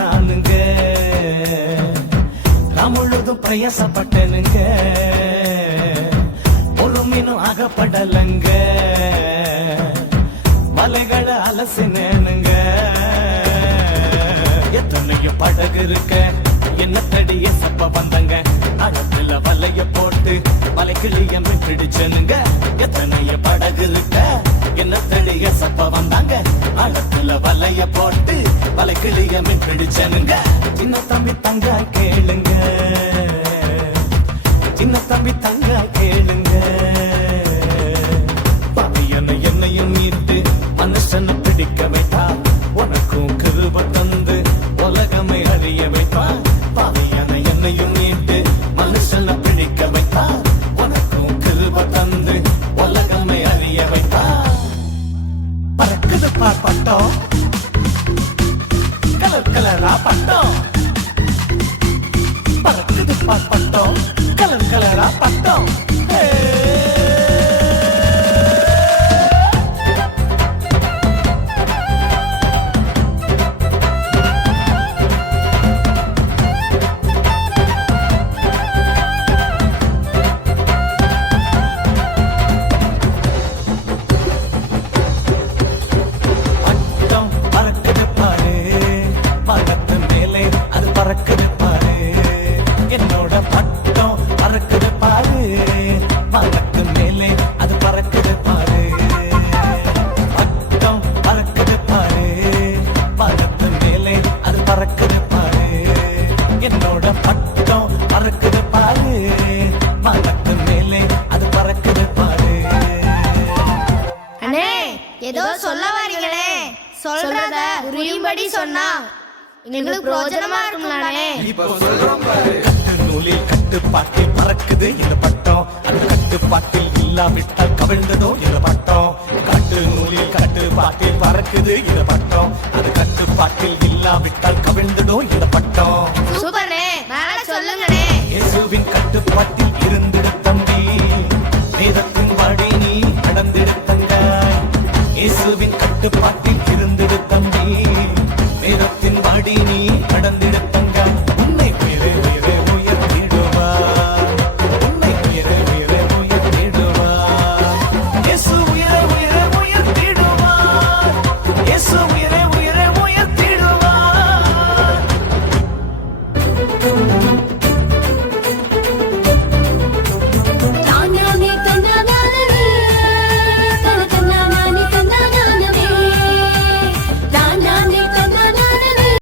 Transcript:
நானுங்க நான் முழுதும் பிரயாசப்பட்டனுங்க. ஒரு மீனும் மலைகளை அலசினேனுங்க. எத்தனையோ படகு இருக்க. என்ன தடிய சப்ப வந்தங்க. அடத்துல வலைய போட்டு மலைக்கிளிய பிடிச்சனுங்க எத்தனைய படகு இருக்க. என்ன தடிய வந்தாங்க. அடத்துல வலைய போட்டு கிளிய மின் பிடிச்சனுங்க. சின்ன தம்பி தங்க கேளுங்க. சொல்றத புரியும்படி சொன்னா எங்களுக்கு பிரயோஜனமா இருக்கும்லானே கட்டு நூலில் கட்டுப்பாட்டில் பறக்குது இந்த பட்டம். அது கட்டுப்பாட்டில் இல்லாவிட்டால் கவிழ்ந்ததோ இந்த பட்டம். கட்டு நூலில் கட்டுப்பாட்டில் பறக்குது இந்த பட்டம். அது கட்டுப்பாட்டில் இல்லாவிட்டால் கவிழ்ந்ததோ இந்த பட்டம். சூப்பர்ண்ணே மேல சொல்லுங்கண்ணே இயேசுவின் கட்டுப்பாட்டில் இருந்திட